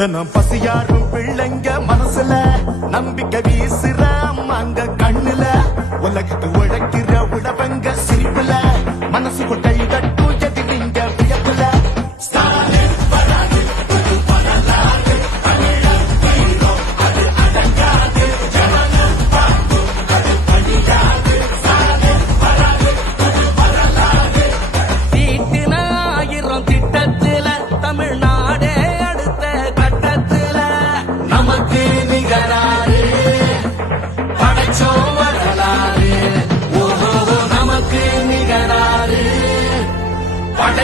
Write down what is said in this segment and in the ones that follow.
தினம் பசியாரும் பிள்ளைங்க மனசுல நம்பிக்கை வீசுற அம்மாங்க கண்ணுல. உலகத்து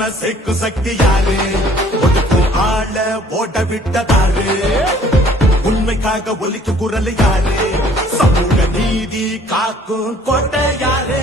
நம்ம சேர்க்கும் சக்தி யாரு? ஒதுக்கும் ஆள ஓட்ட விட்டதாரு உண்மைக்காக ஒலிக்கு குரல் யாரு? சமூக நீதி காக்கும் கோட்டை யாரு?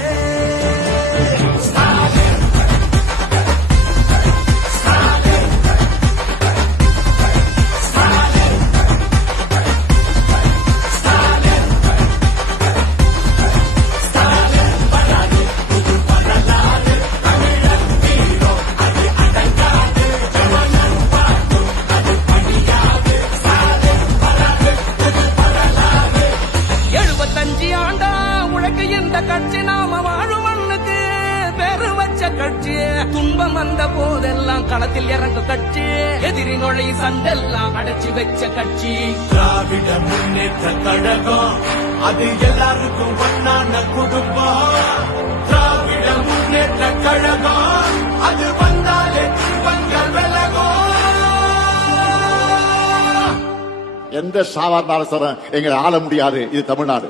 கட்சி ஆண்டா உழைக்க இந்த கட்சி நாம வாழும் மண்ணுக்கு பேரு வச்ச கட்சி. துன்பம் வந்த போதெல்லாம் களத்தில் இறங்க கட்சி. எதிரி நுழை சண்டெல்லாம் அடைச்சி வச்ச கட்சி. திராவிட முன்னேற்ற கழகம் அது எல்லாருக்கும் ஒன்னான குடும்பம். திராவிட முன்னேற்ற கழகம் எந்த சாதாரண அரசரும் எங்களை ஆள முடியாது. இது தமிழ்நாடு.